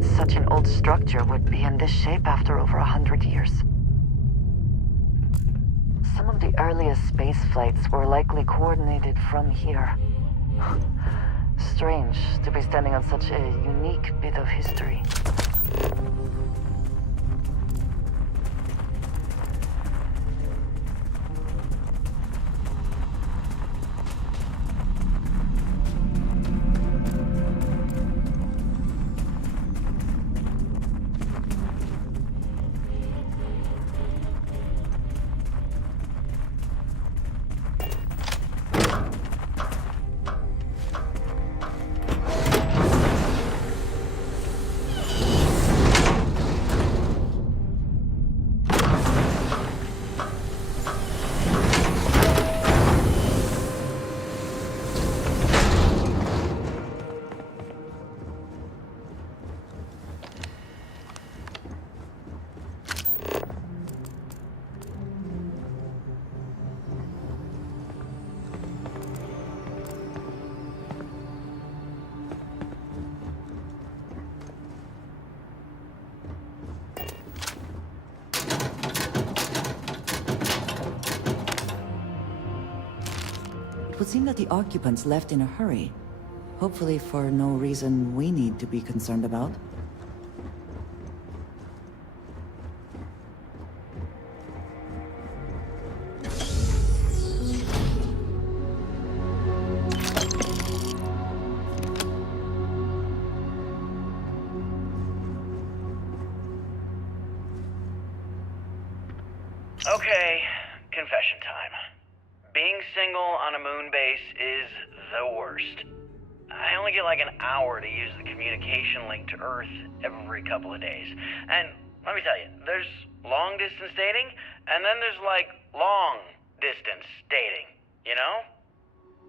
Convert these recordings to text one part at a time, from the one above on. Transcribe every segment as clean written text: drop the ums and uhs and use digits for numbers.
that such an old structure would be in this shape after over 100 years. Some of the earliest space flights were likely coordinated from here. Strange to be standing on such a unique bit of history. It would seem that the occupants left in a hurry. Hopefully for no reason we need to be concerned about. Okay, confession time. Being single on a moon base is the worst. I only get like an hour to use the communication link to Earth every couple of days. And let me tell you, there's long distance dating, and then there's like long distance dating, you know?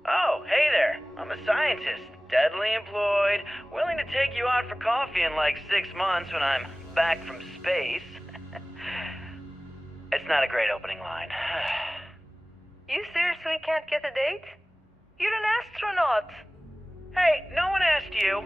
Oh, hey there, I'm a scientist, deadly employed, willing to take you out for coffee in like 6 months when I'm back from space. It's not a great opening line. You seriously can't get a date? You're an astronaut. Hey, no one asked you.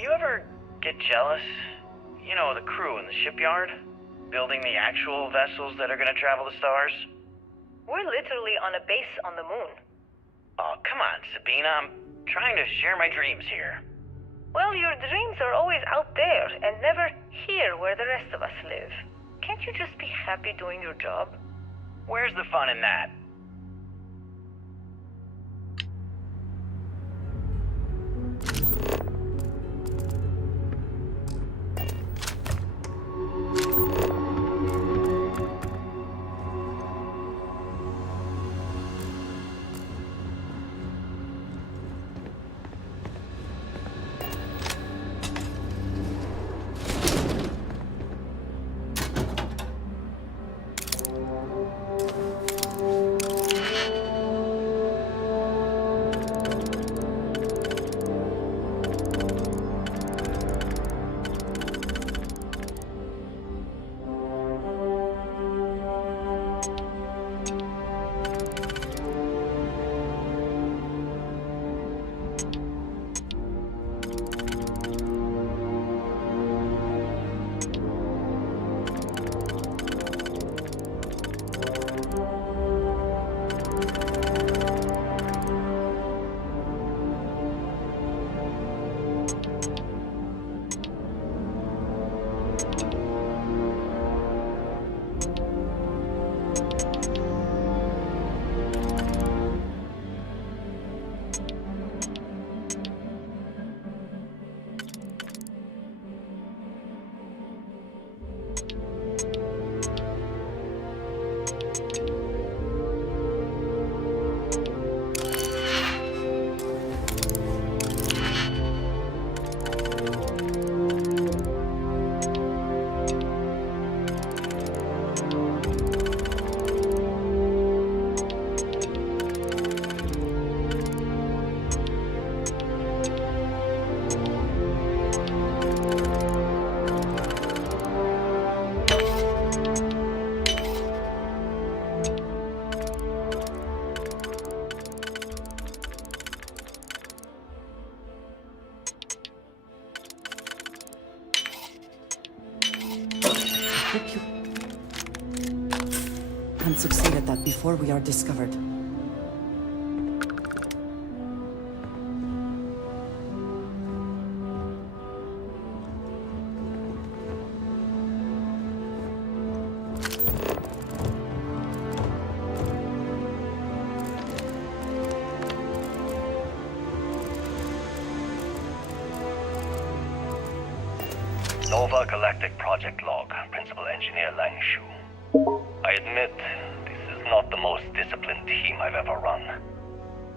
You ever get jealous? You know, the crew in the shipyard? Building the actual vessels that are gonna travel the stars? We're literally on a base on the moon. Oh, come on, Sabina. I'm trying to share my dreams here. Well, your dreams are always out there and never here where the rest of us live. Can't you just be happy doing your job? Where's the fun in that? Hope you can succeed at that before we are discovered. Nova Galactic Project Log, Principal Engineer Lang Shu. I admit, this is not the most disciplined team I've ever run.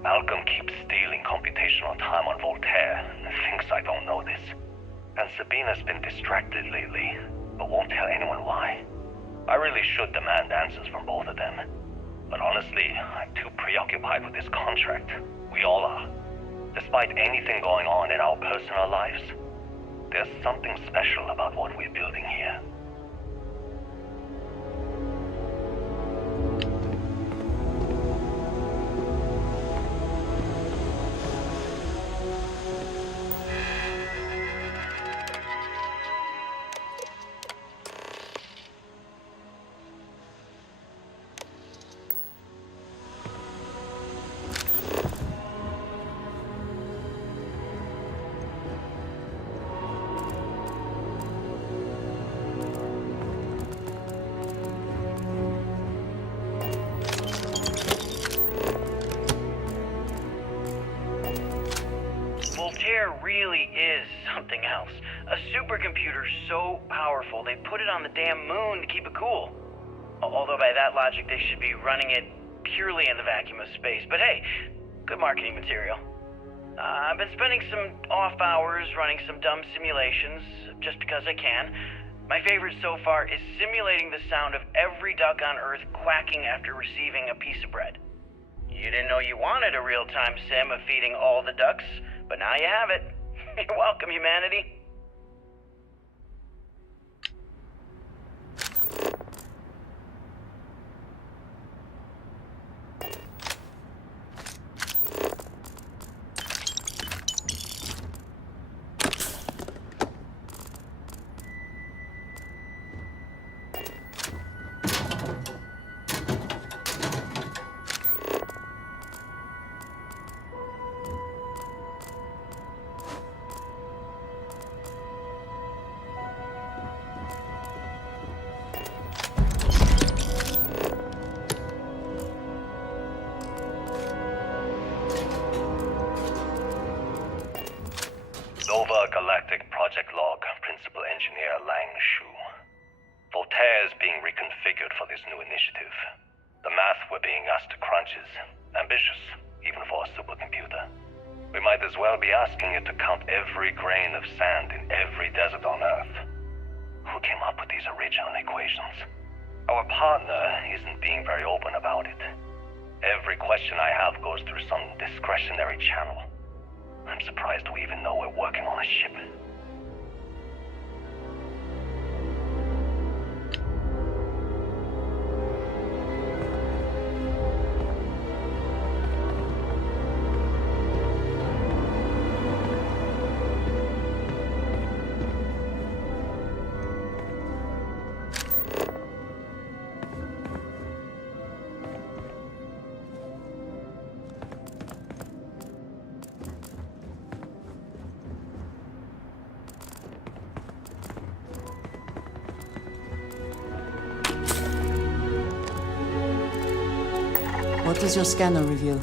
Malcolm keeps stealing computational time on Voltaire and thinks I don't know this. And Sabina's been distracted lately, but won't tell anyone why. I really should demand answers from both of them. But honestly, I'm too preoccupied with this contract. We all are. Despite anything going on in our personal lives, there's something special about what we're building here. Voltaire really is something else. A supercomputer so powerful they put it on the damn moon to keep it cool. Although by that logic they should be running it purely in the vacuum of space. But hey, good marketing material. I've been spending some off hours running some dumb simulations just because I can. My favorite so far is simulating the sound of every duck on Earth quacking after receiving a piece of bread. You didn't know you wanted a real-time sim of feeding all the ducks, but now you have it. You're welcome, humanity. Nova Galactic Project Log, Principal Engineer Lang Shu. Voltaire is being reconfigured for this new initiative. The math we're being asked to crunch is ambitious, even for a supercomputer. We might as well be asking it to count every grain of sand in every desert on Earth. Who came up with these original equations? Our partner isn't being very open about it. Every question I have goes through some discretionary channel. I'm surprised we even know we're working on a ship. What does your scanner reveal?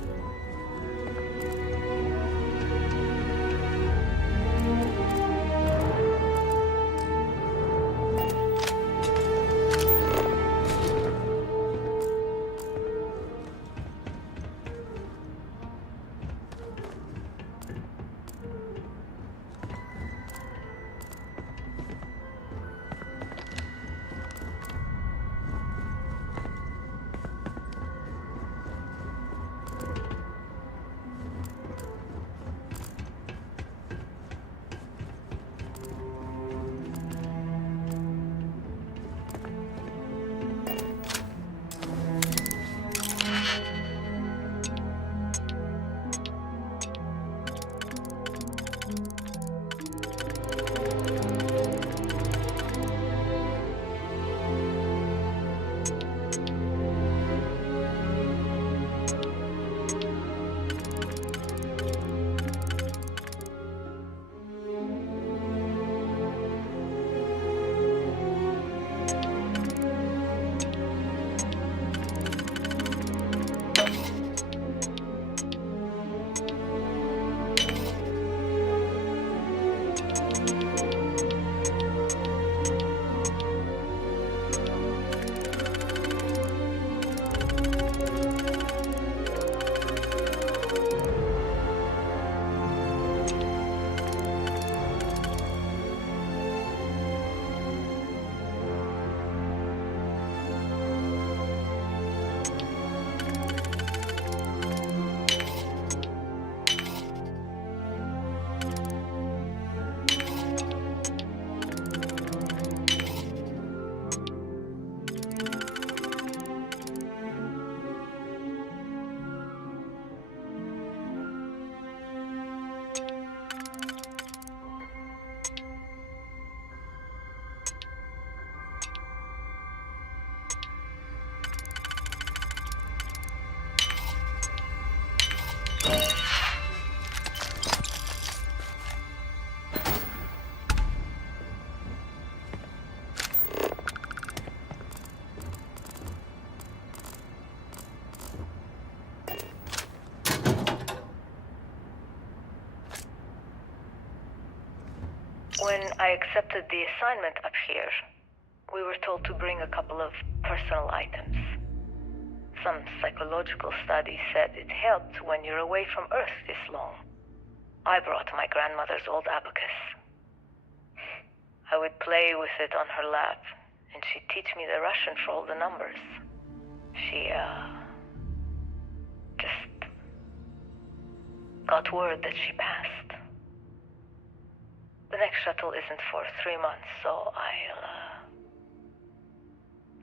I accepted the assignment up here. We were told to bring a couple of personal items. Some psychological study said it helped when you're away from Earth this long. I brought my grandmother's old abacus. I would play with it on her lap, and she'd teach me the Russian for all the numbers. She, just got word that she passed. The next shuttle isn't for 3 months, so I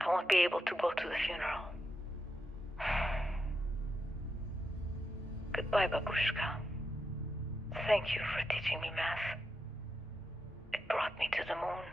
won't be able to go to the funeral. Goodbye, Babushka. Thank you for teaching me math. It brought me to the moon.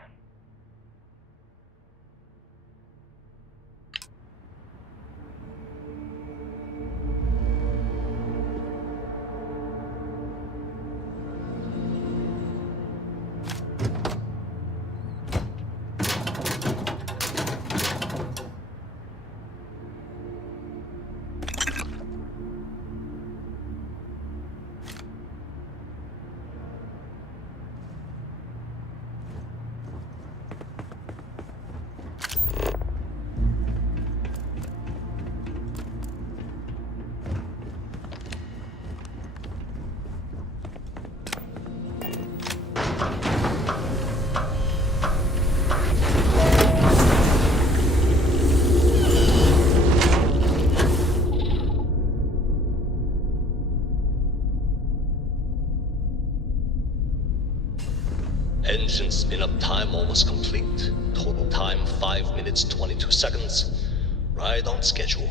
Engine spin-up time almost complete. Total time 5 minutes 22 seconds. Right on schedule.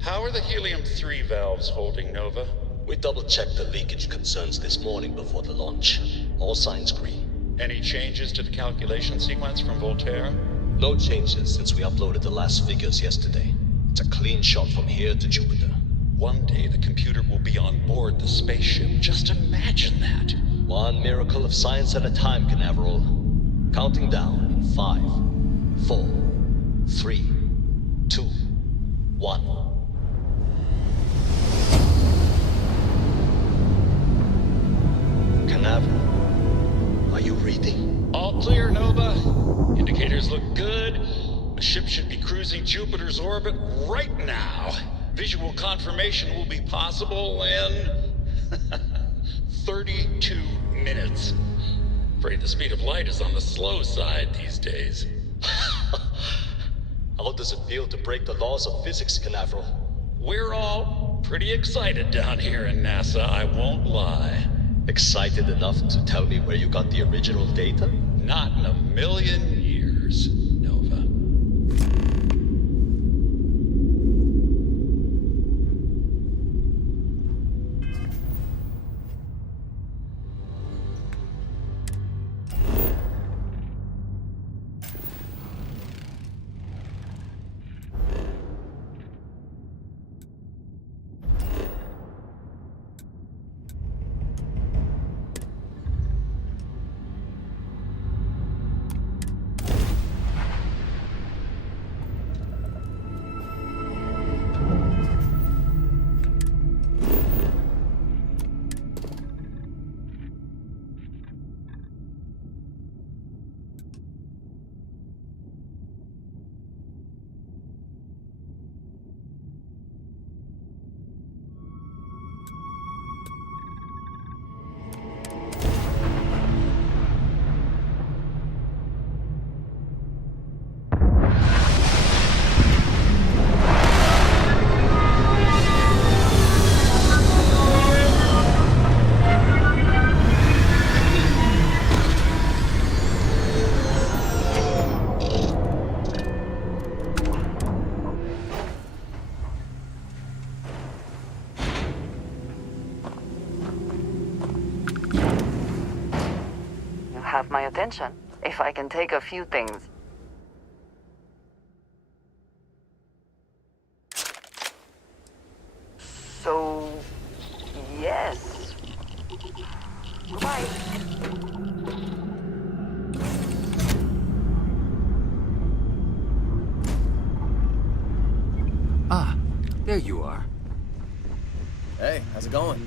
How are the helium-3 valves holding, Nova? We double-checked the leakage concerns this morning before the launch. All signs green. Any changes to the calculation sequence from Voltaire? No changes since we uploaded the last figures yesterday. It's a clean shot from here to Jupiter. One day the computer will be on board the spaceship. Just imagine that. One miracle of science at a time, Canaveral. Counting down in 5, 4, 3, 2, 1. Canaveral, are you reading? All clear, Nova. Indicators look good. The ship should be cruising Jupiter's orbit right now. Visual confirmation will be possible in 32 minutes. Afraid the speed of light is on the slow side these days. How does it feel to break the laws of physics, Canaveral? We're all pretty excited down here in NASA, I won't lie. Excited enough to tell me where you got the original data? Not in a million years, Nova. Have my attention, if I can take a few things. So, yes. Bye. Ah, there you are. Hey, how's it going?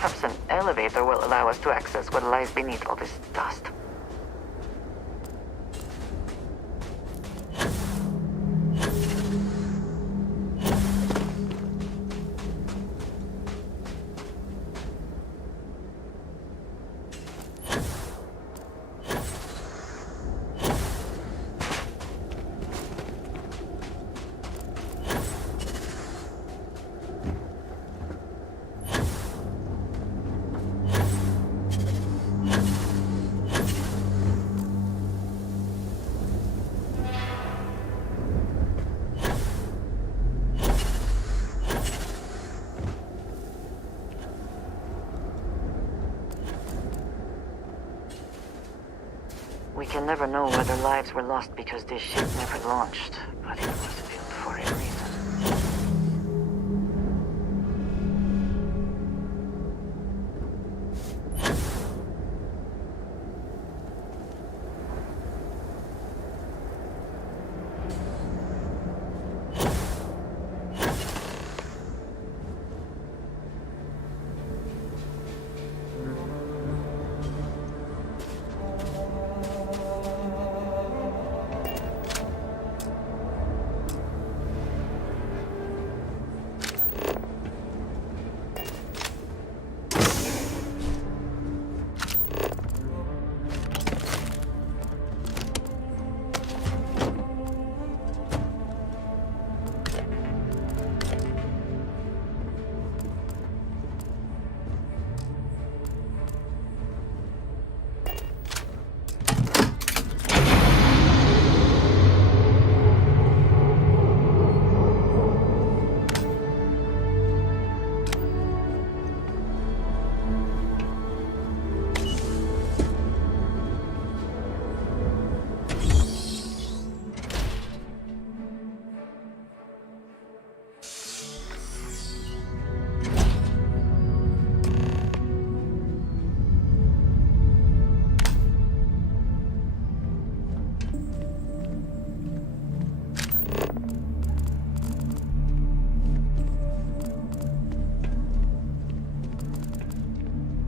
Perhaps an elevator will allow us to access what lies beneath all this dust. We can never know whether lives were lost because this ship never launched, but it was built for a reason.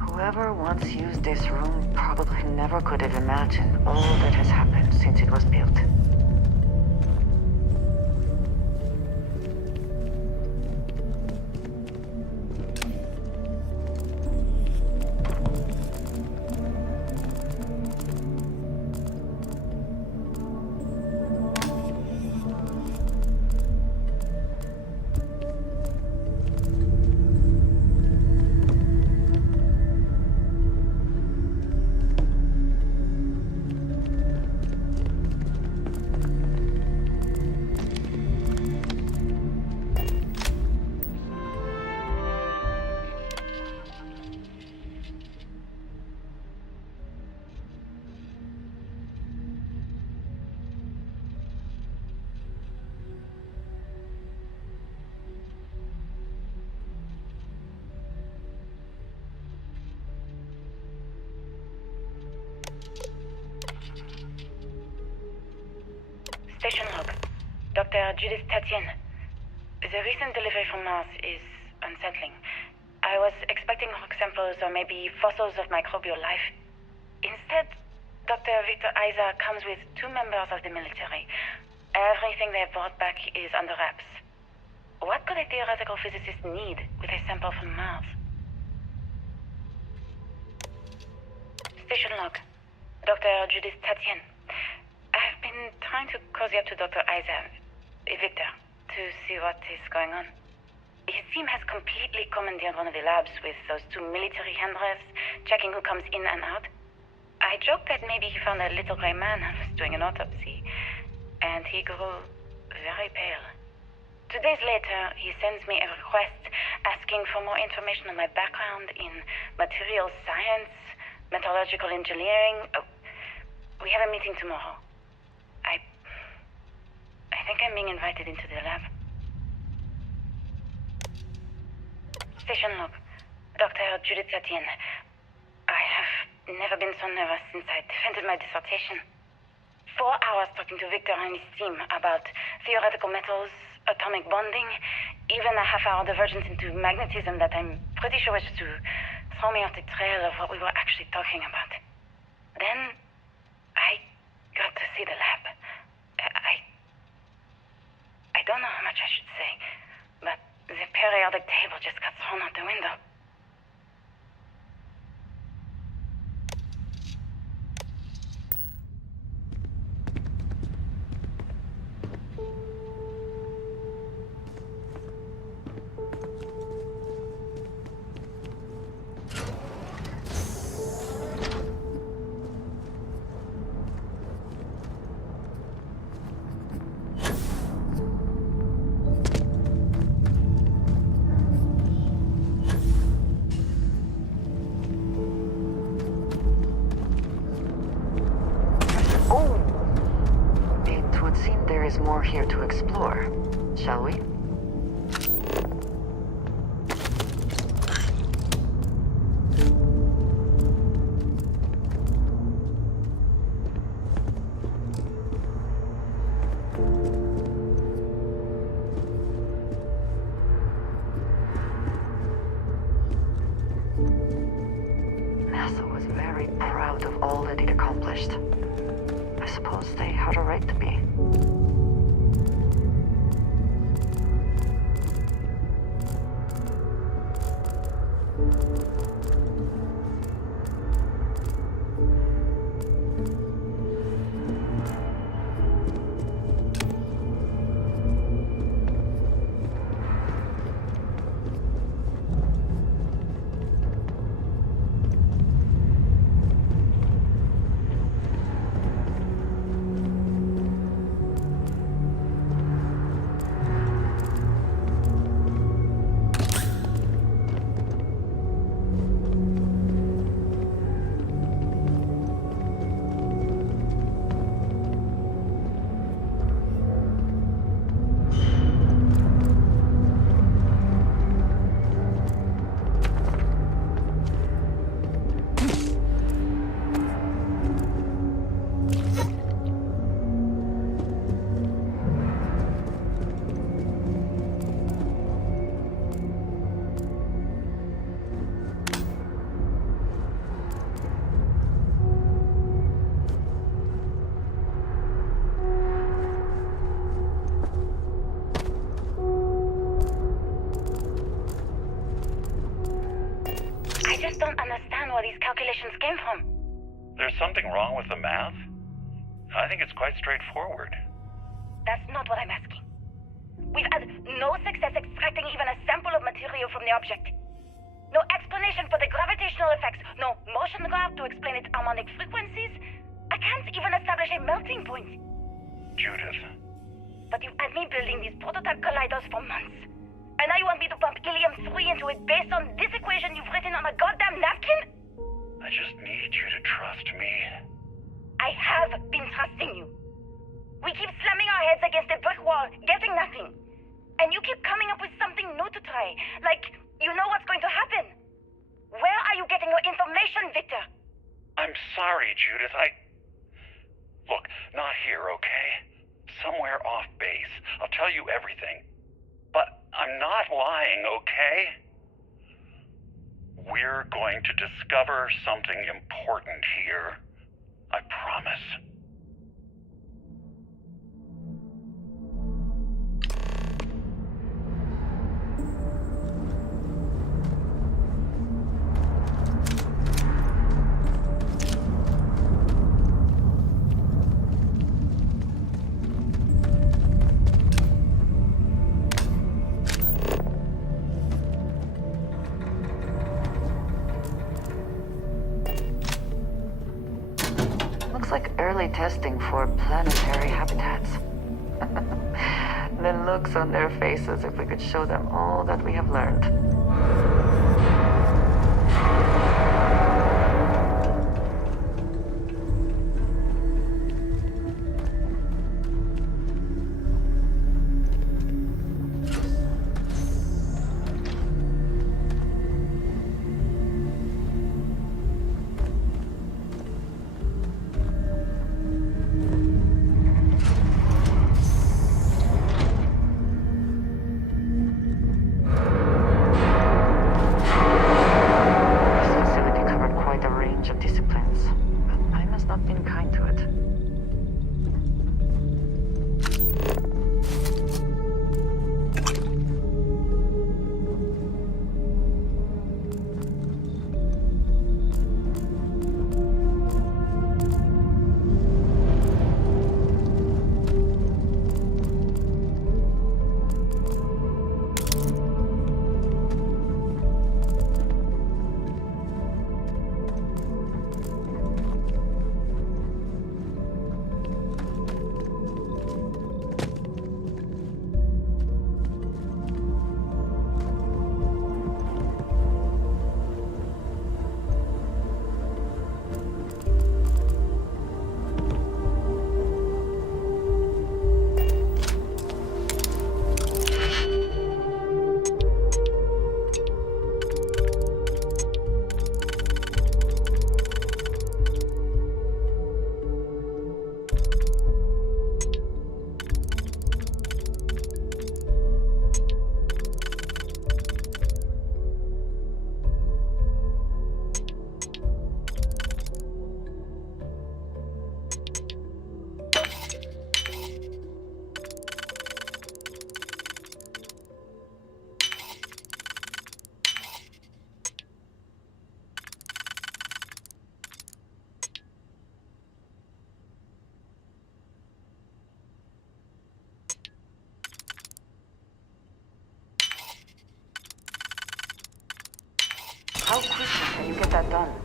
Whoever once used this room probably never could have imagined all that has happened since it was built. Station log. Dr. Judith Tatienne. The recent delivery from Mars is unsettling. I was expecting rock samples or maybe fossils of microbial life. Instead, Dr. Victor Isa comes with 2 members of the military. Everything they've brought back is under wraps. What could a theoretical physicist need with a sample from Mars? Station log. Dr. Judith Tatienne. I've been trying to cozy up to Dr. Isa, Victor, to see what is going on. His team has completely commandeered one of the labs with those 2 military handrails, checking who comes in and out. I joked that maybe he found a little gray man and was doing an autopsy, and he grew very pale. 2 days later, he sends me a request asking for more information on my background in material science, metallurgical engineering. Oh, we have a meeting tomorrow. I think I'm being invited into the lab. Station log. Dr. Judith Tatienne. I have never been so nervous since I defended my dissertation. 4 hours talking to Victor and his team about theoretical metals, atomic bonding, even a half-hour divergence into magnetism that I'm pretty sure was to throw me off the trail of what we were actually talking about. Then, I got to see the lab. I don't know how much I should say, but the periodic table just got thrown out the window. It would seem there is more here to explore. Shall we? NASA was very proud of all that it accomplished. I suppose they had a right to be. I just don't understand where these calculations came from. There's something wrong with the math? I think it's quite straightforward. That's not what I'm asking. We've had no success extracting even a sample of material from the object. No explanation for the gravitational effects, no motion graph to explain its harmonic frequencies. I can't even establish a melting point. Judith, But you've had me building these prototype colliders for months. And now you want me to pump helium-3 into it based on this equation you've written on a goddamn napkin? I just need you to trust me. I have been trusting you. We keep slamming our heads against a brick wall, getting nothing. And you keep coming up with something new to try. Like, you know what's going to happen. Where are you getting your information, Victor? I'm sorry, Judith. Look, not here, okay? Somewhere off base. I'll tell you everything. But I'm not lying, okay? We're going to discover something important here. I promise. Looks like early testing for planetary habitats. The looks on their faces if we could show them all that we have learned. get that done.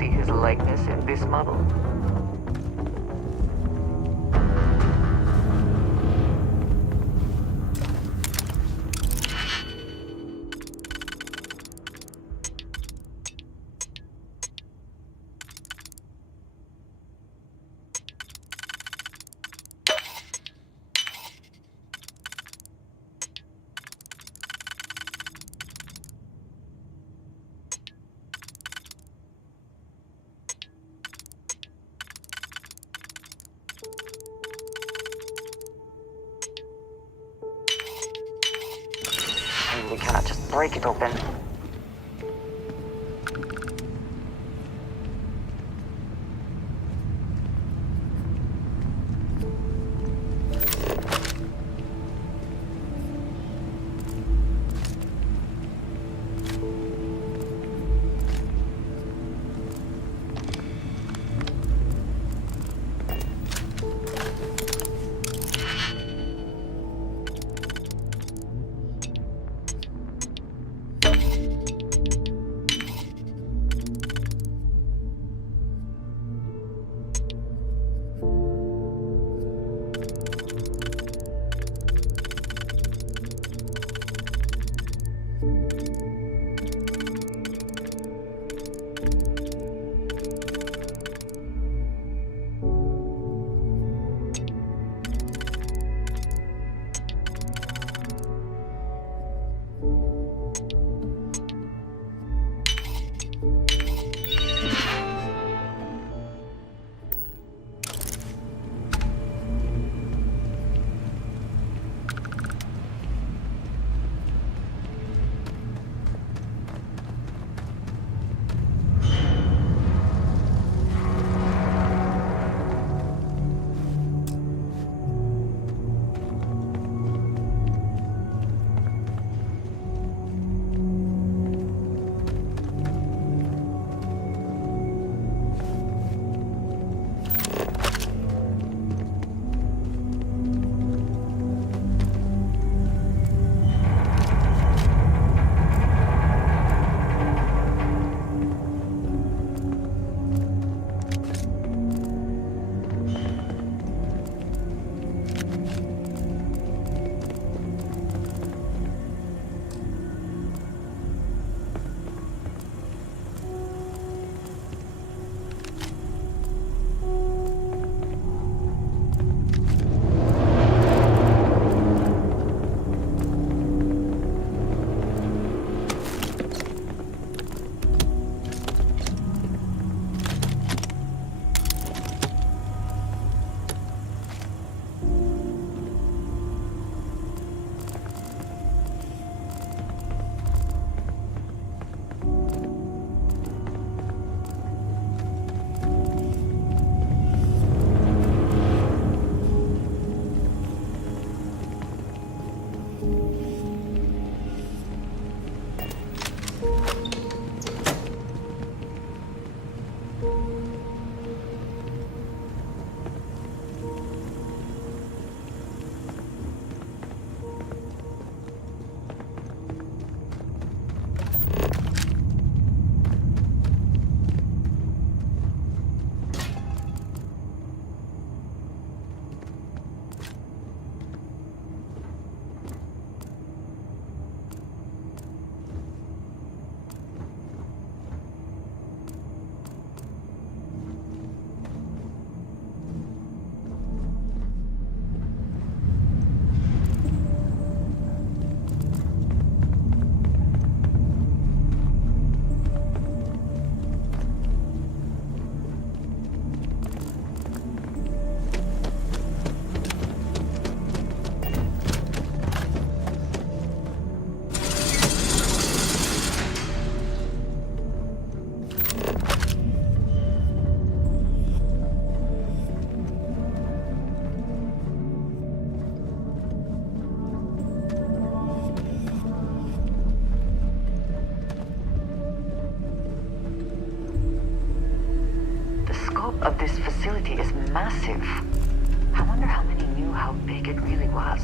see his likeness in this model? We cannot just break it open. Of this facility is massive. I wonder how many knew how big it really was.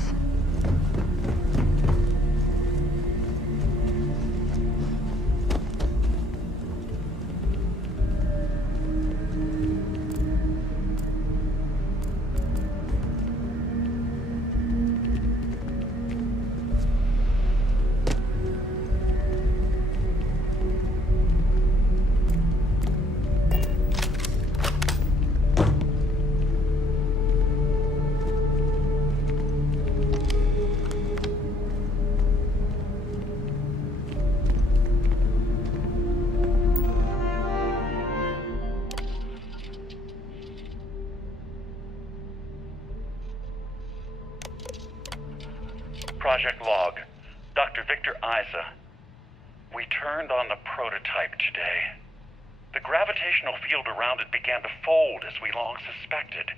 project log. Dr. Victor Isa. We turned on the prototype today. The gravitational field around it began to fold as we long suspected.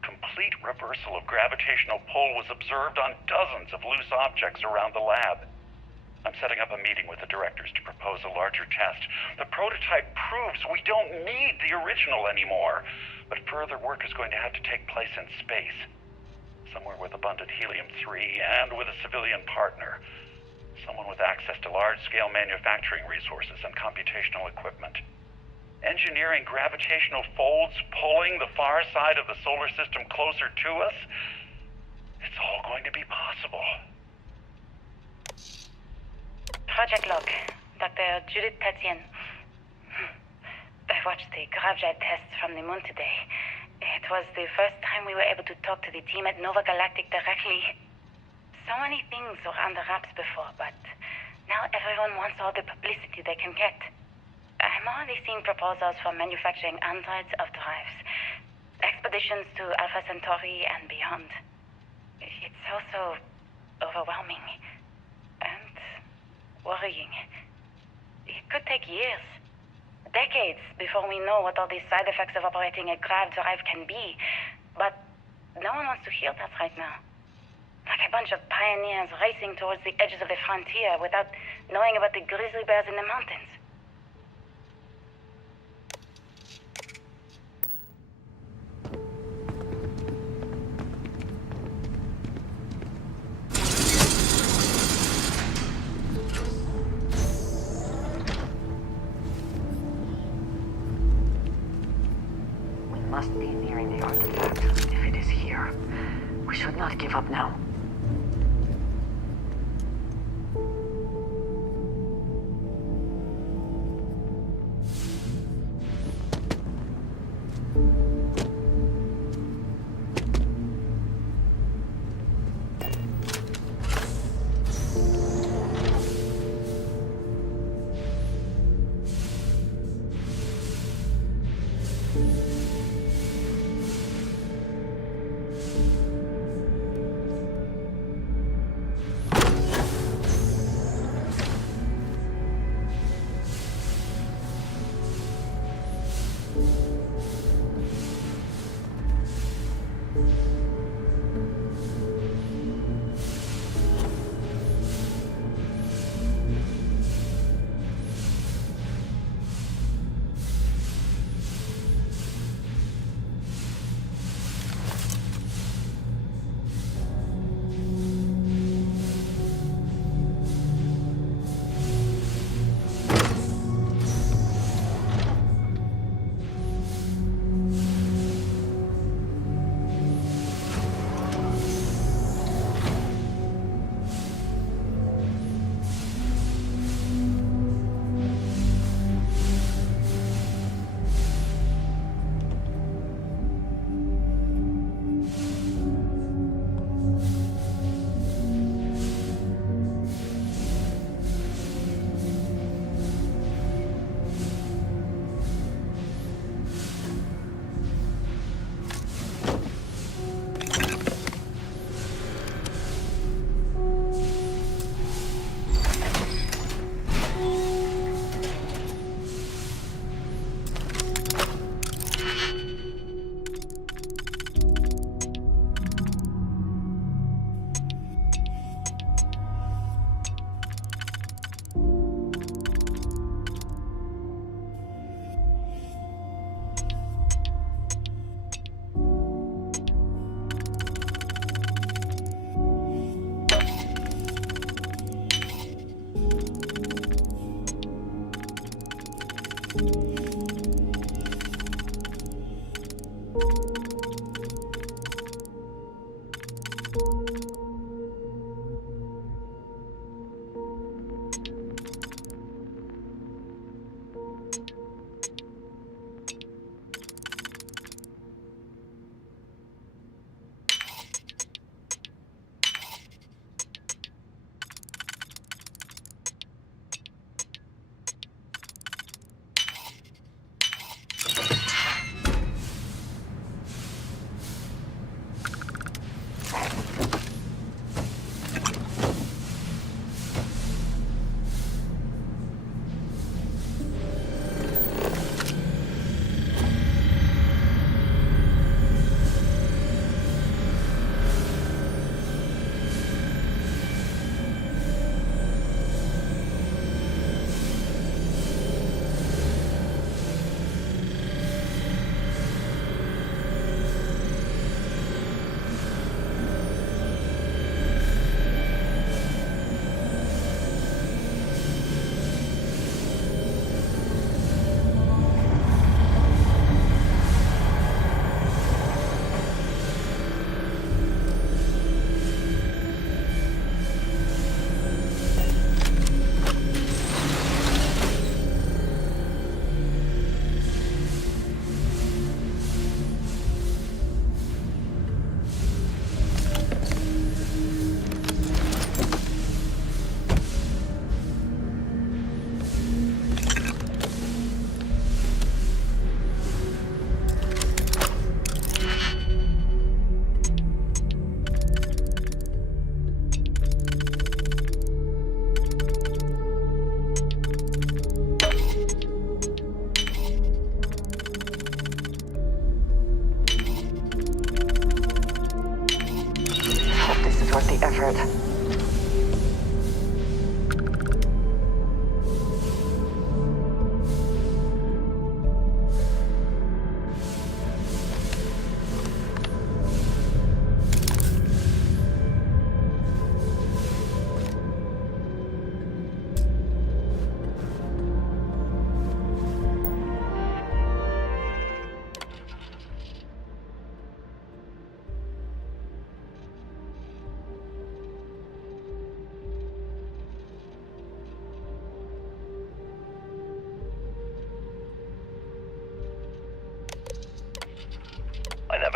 Complete reversal of gravitational pull was observed on dozens of loose objects around the lab. I'm setting up a meeting with the directors to propose a larger test. The prototype proves we don't need the original anymore, but further work is going to have to take place in space. Somewhere with abundant helium-3 and with a civilian partner. Someone with access to large-scale manufacturing resources and computational equipment. Engineering gravitational folds pulling the far side of the solar system closer to us, it's all going to be possible. Project log, Dr. Judith Tatian. I watched the gravjet tests from the moon today. It was the first time we were able to talk to the team at Nova Galactic directly. So many things were under wraps before, but now everyone wants all the publicity they can get. I'm already seeing proposals for manufacturing androids of drives, expeditions to Alpha Centauri and beyond. It's also overwhelming and worrying. It could take years, decades, before we know what all the side effects of operating a grav drive can be. But no one wants to hear that right now. Like a bunch of pioneers racing towards the edges of the frontier without knowing about the grizzly bears in the mountains. We must be nearing the artifact, if it is here. We should not give up now.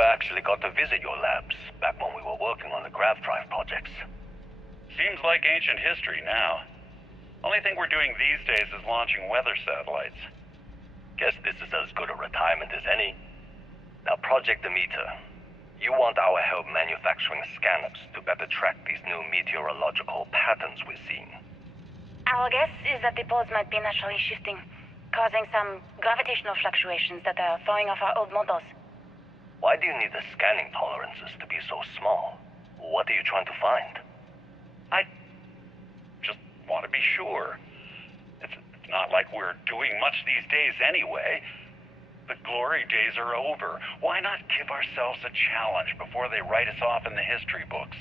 never actually got to visit your labs back when we were working on the grav drive projects. Seems like ancient history now. Only thing we're doing these days is launching weather satellites. Guess this is as good a retirement as any. Now, Project Demeter, you want our help manufacturing scanners to better track these new meteorological patterns we're seeing. Our guess is that the poles might be naturally shifting, causing some gravitational fluctuations that are throwing off our old models. Why do you need the scanning tolerances to be so small? What are you trying to find? I just want to be sure. It's not like we're doing much these days anyway. The glory days are over. Why not give ourselves a challenge before they write us off in the history books?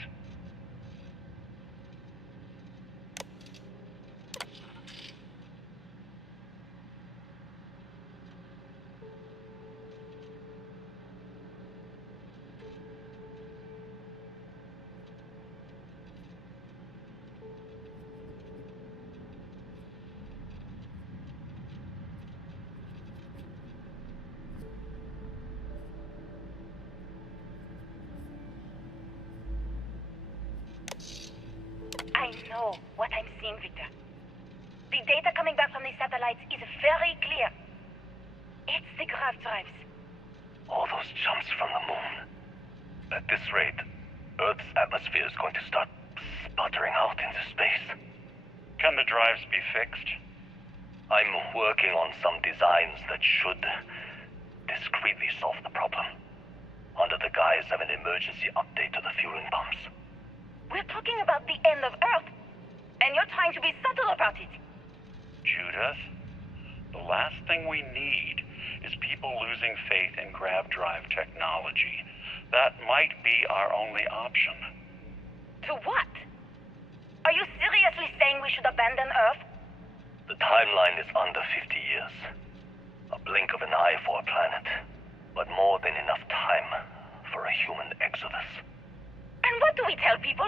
I know what I'm seeing, Victor. The data coming back from the satellites is very clear. It's the grav drives. All those jumps from the moon. At this rate, Earth's atmosphere is going to start sputtering out into space. Can the drives be fixed? I'm working on some designs that should discreetly solve the problem, under the guise of an emergency update to the fueling pumps. We're talking about the end of Earth, and you're trying to be subtle about it. Judith, the last thing we need is people losing faith in grav drive technology. That might be our only option. To what? Are you seriously saying we should abandon Earth? The timeline is under 50 years. A blink of an eye for a planet, but more than enough time for a human exodus. And what do we tell people?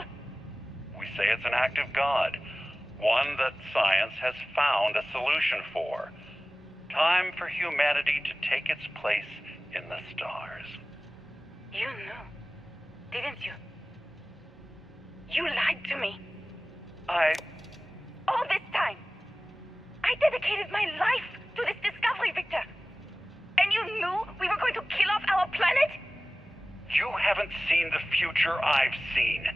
We say it's an act of God, one that science has found a solution for. Time for humanity to take its place in the stars. You knew, didn't you? You lied to me. All this time, I dedicated my life to this discovery, Victor. And you knew we were going to kill off our planet? You haven't seen the future I've seen.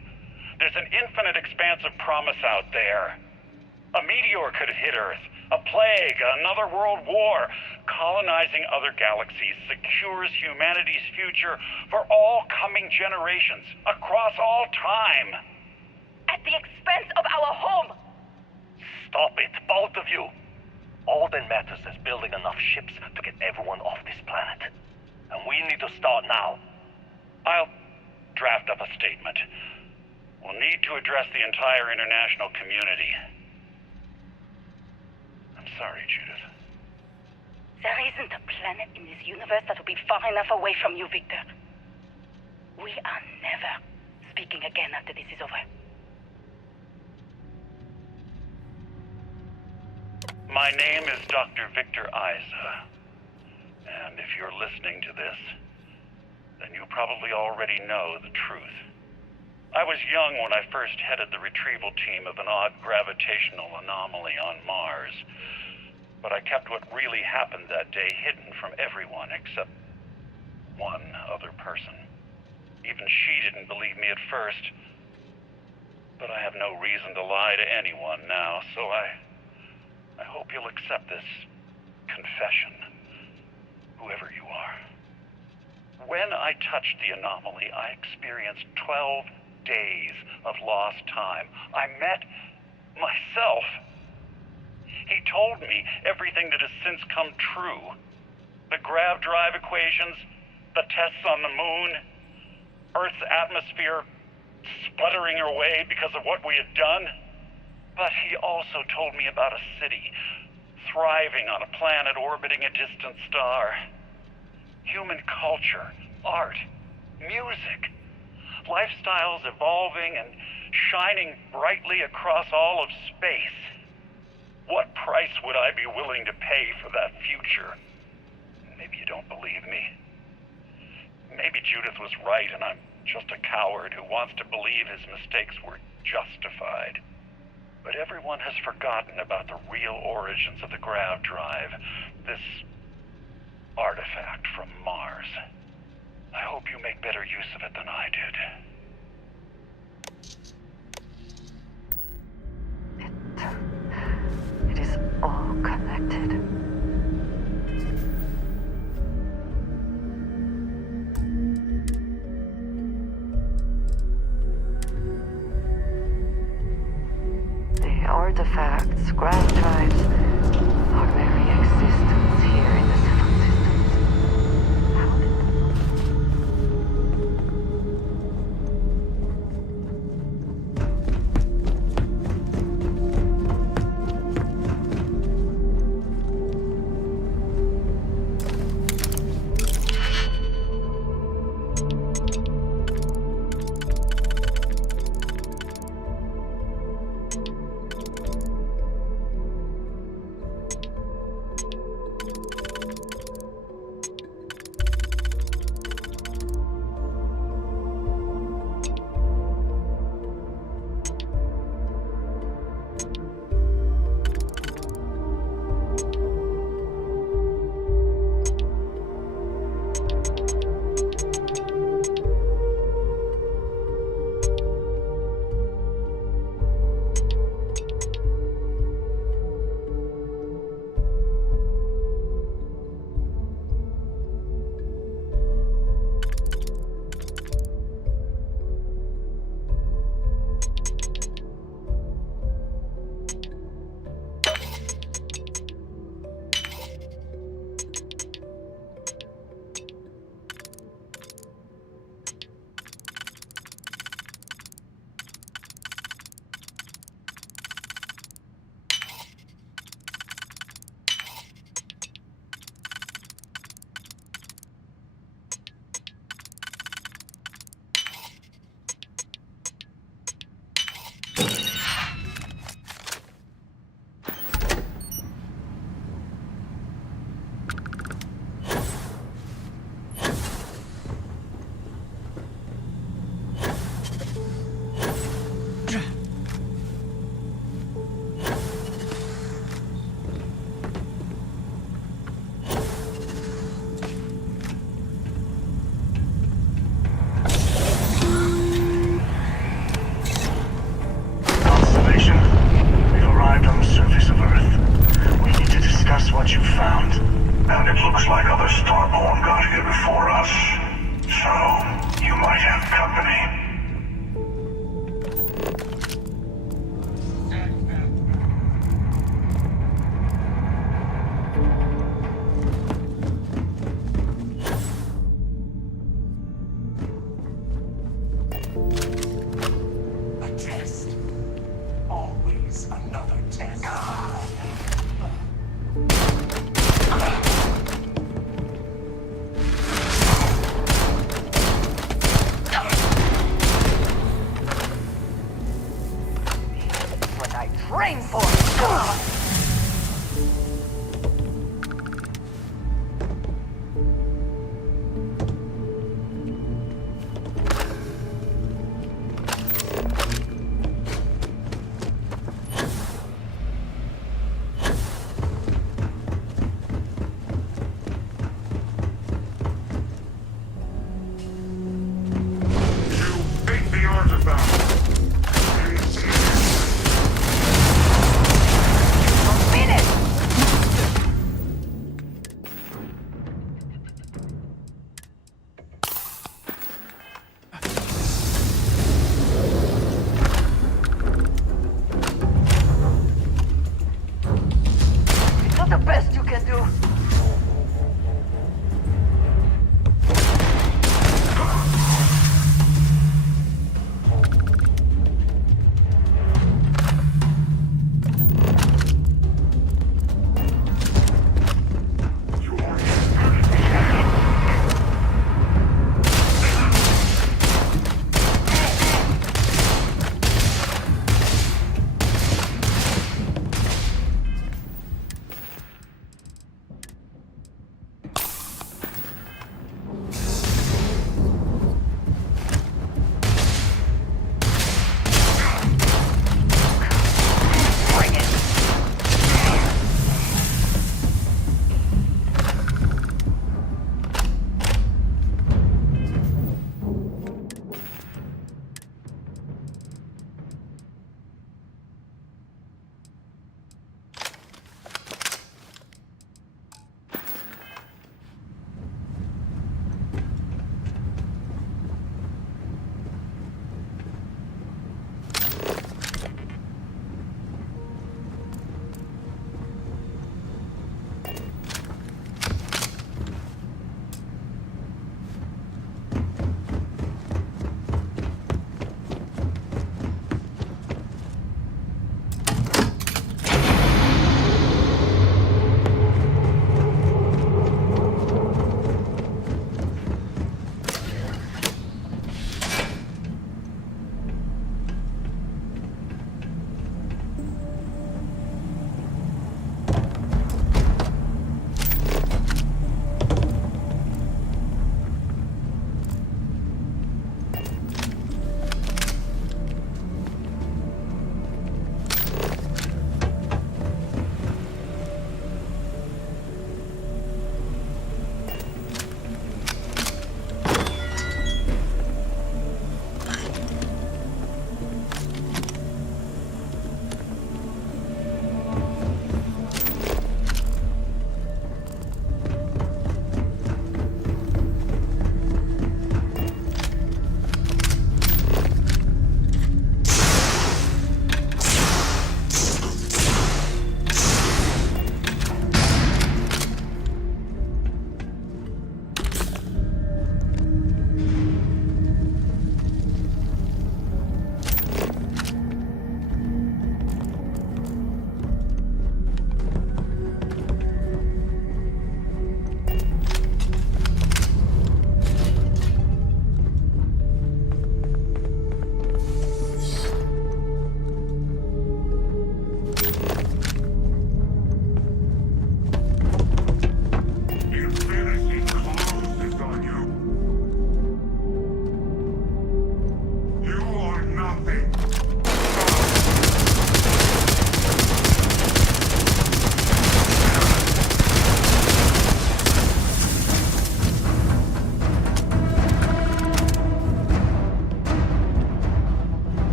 There's an infinite expanse of promise out there. A meteor could hit Earth, a plague, another world war. Colonizing other galaxies secures humanity's future for all coming generations, across all time. At the expense of our home. Stop it, both of you. All that matters is building enough ships to get everyone off this planet. And we need to start now. I'll draft up a statement. We'll need to address the entire international community. I'm sorry, Judith. There isn't a planet in this universe that will be far enough away from you, Victor. We are never speaking again after this is over. My name is Dr. Victor Isa. And if you're listening to this, then you probably already know the truth. I was young when I first headed the retrieval team of an odd gravitational anomaly on Mars. But I kept what really happened that day hidden from everyone except one other person. Even she didn't believe me at first. But I have no reason to lie to anyone now, so I hope you'll accept this confession, whoever you are. When I touched the anomaly, I experienced 12 days of lost time. I met myself. He told me everything that has since come true. The grav drive equations, the tests on the moon, Earth's atmosphere sputtering away because of what we had done. But he also told me about a city thriving on a planet orbiting a distant star. Human culture, art, music, lifestyles evolving and shining brightly across all of space. What price would I be willing to pay for that future? Maybe you don't believe me. Maybe Judith was right and I'm just a coward who wants to believe his mistakes were justified. But everyone has forgotten about the real origins of the grav drive, this artifact from Mars. I hope you make better use of it than I did. It is all connected. The artifacts, grav drives, our very existence here in the civil systems. How did what you found. And it looks like other Starborn got here before us. So, you might have company. A test. Always another test. What I trained for!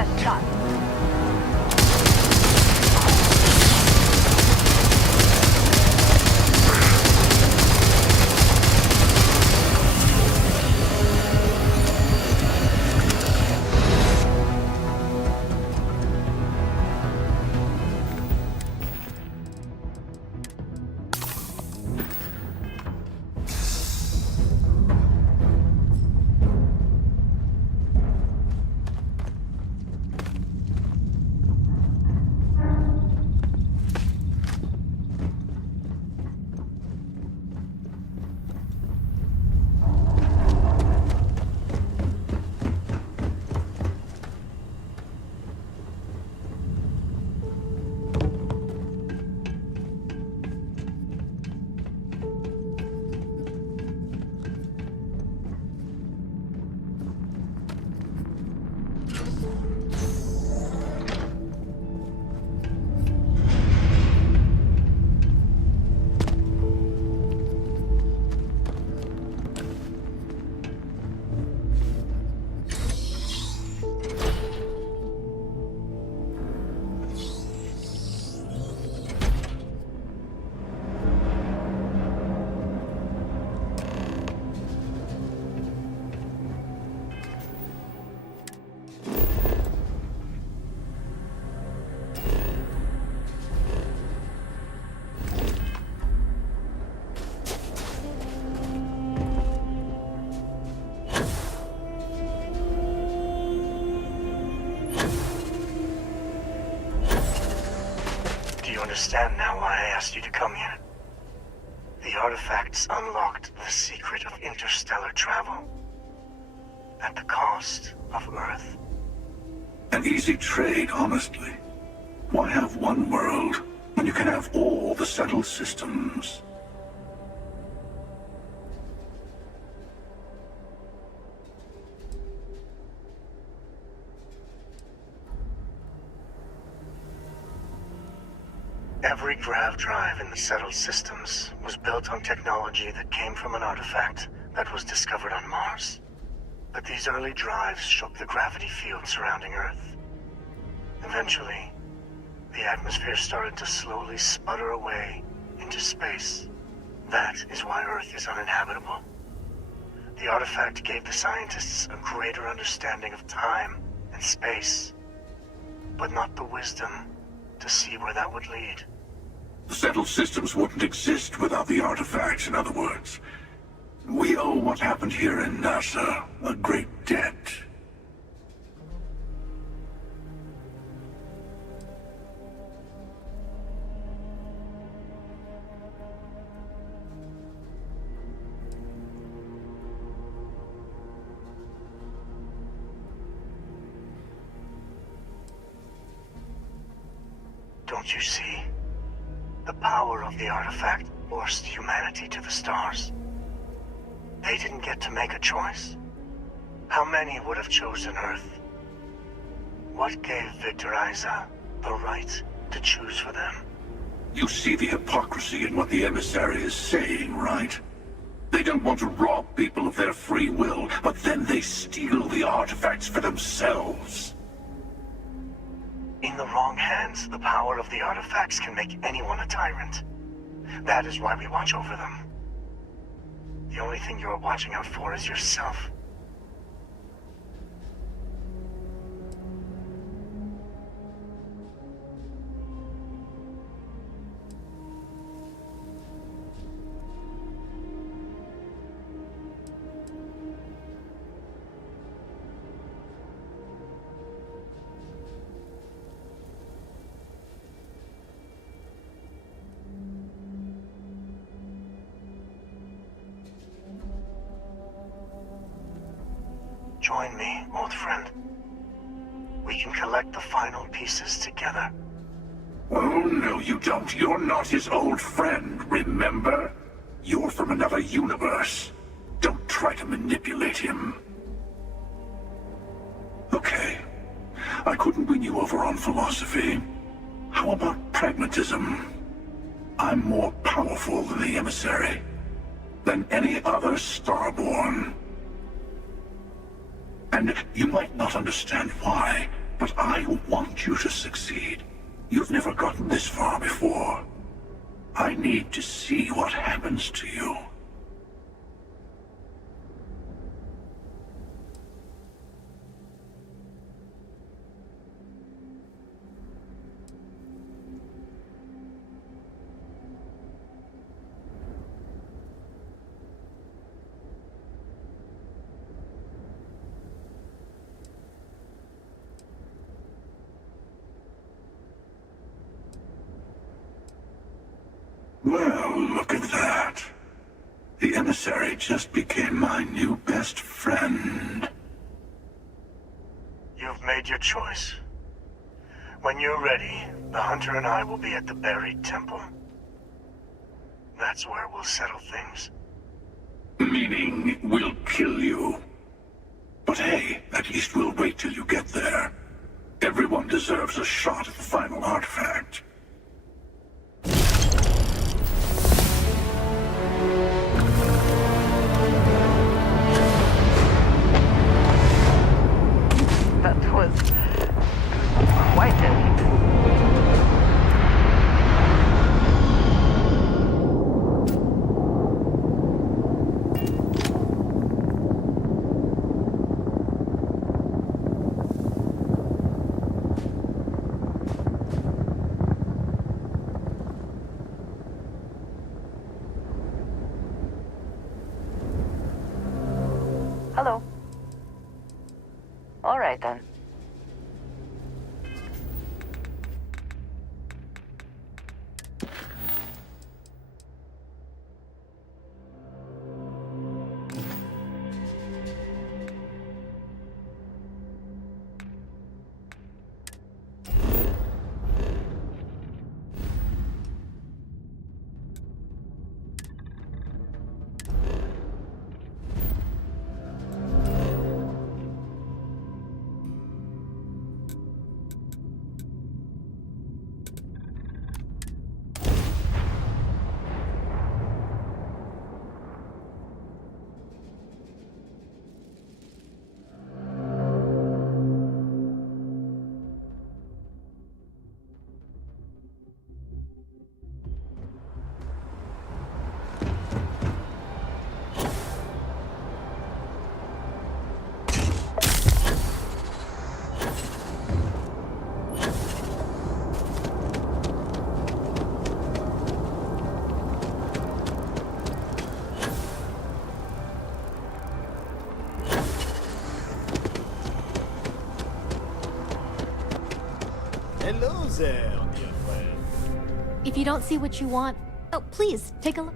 best shot. Do you understand now why I asked you to come here? The artifacts unlocked the secret of interstellar travel. At the cost of Earth. An easy trade, honestly. Why have one world when you can have all the settled systems? Every grav drive in the settled systems was built on technology that came from an artifact that was discovered on Mars. But these early drives shook the gravity field surrounding Earth. Eventually, the atmosphere started to slowly sputter away into space. That is why Earth is uninhabitable. The artifact gave the scientists a greater understanding of time and space, but not the wisdom to see where that would lead. The settled systems wouldn't exist without the artifacts, in other words. We owe what happened here in NASA a great debt. Don't you see? The power of the artifact forced humanity to the stars. They didn't get to make a choice. How many would have chosen Earth? What gave Victor Isa the right to choose for them? You see the hypocrisy in what the emissary is saying, right? They don't want to rob people of their free will, but then they steal the artifacts for themselves. In the wrong hands, the power of the artifacts can make anyone a tyrant. That is why we watch over them. The only thing you're watching out for is yourself. Join me, old friend. We can collect the final pieces together. Oh, no, you don't. You're not his old friend, remember? You're from another universe. Don't try to manipulate him. Okay. I couldn't win you over on philosophy. How about pragmatism? I'm more powerful than the emissary. Than any other Starborn. And you might not understand why, But I want you to succeed. You've never gotten this far before. I need to see what happens to you. Well, look at that. The emissary just became my new best friend. You've made your choice. When you're ready, the Hunter and I will be at the buried temple. That's where we'll settle things. Meaning, we'll kill you. But hey, at least we'll wait till you get there. Everyone deserves a shot at the final artifact. That was quite a leap. Hello. All right then. Hello there, dear friend. If you don't see what you want, oh, please, take a look.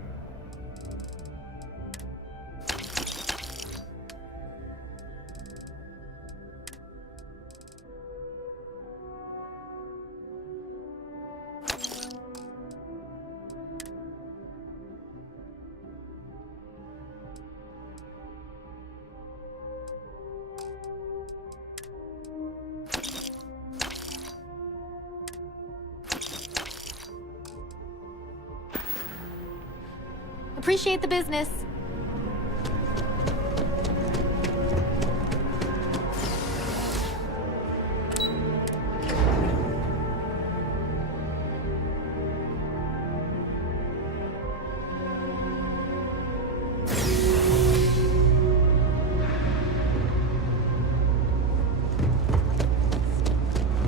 Appreciate the business.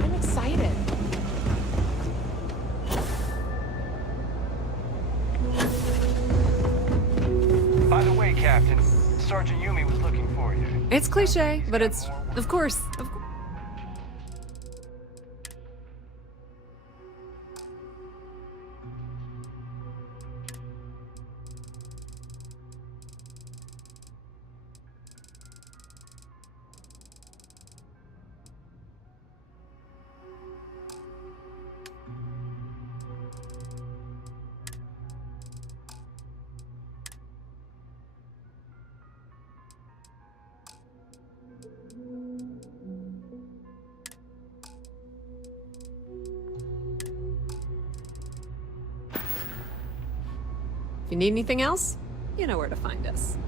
I'm excited. By the way, Captain, Sergeant Yumi was looking for you. It's cliche, but it's, of course. If you need anything else, you know where to find us.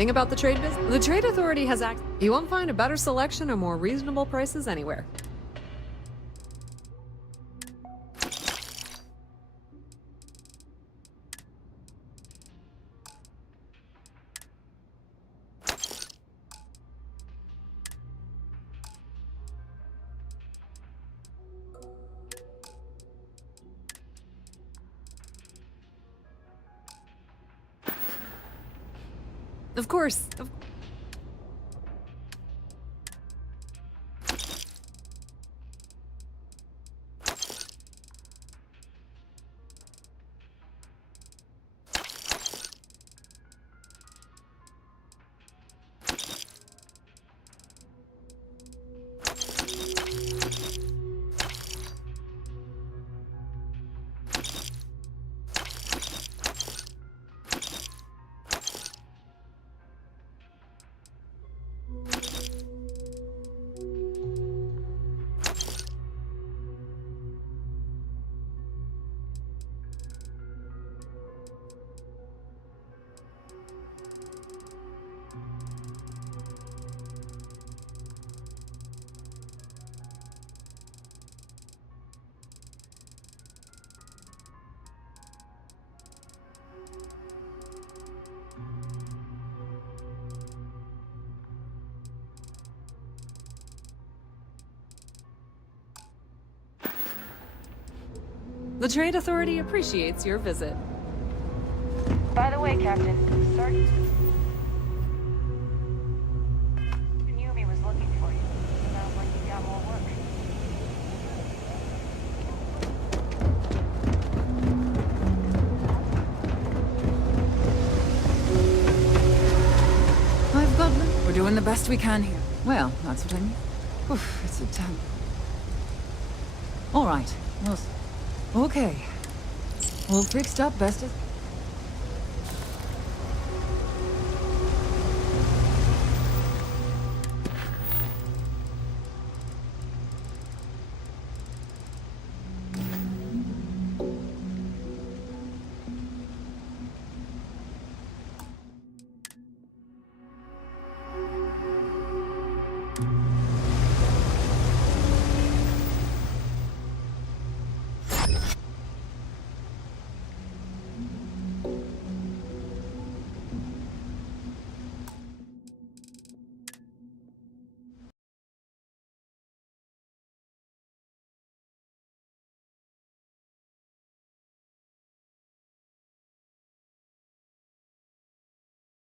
Thing about the trade business? The Trade Authority has You won't find a better selection or more reasonable prices anywhere. Of course. The Trade Authority appreciates your visit. By the way, Captain, Sergeant Yumi was looking for you. Sounds like you got more work. I've got them. We're doing the best we can here. Well, that's what I mean. Oof, it's a damn... All right. Well, okay. All fixed up best as...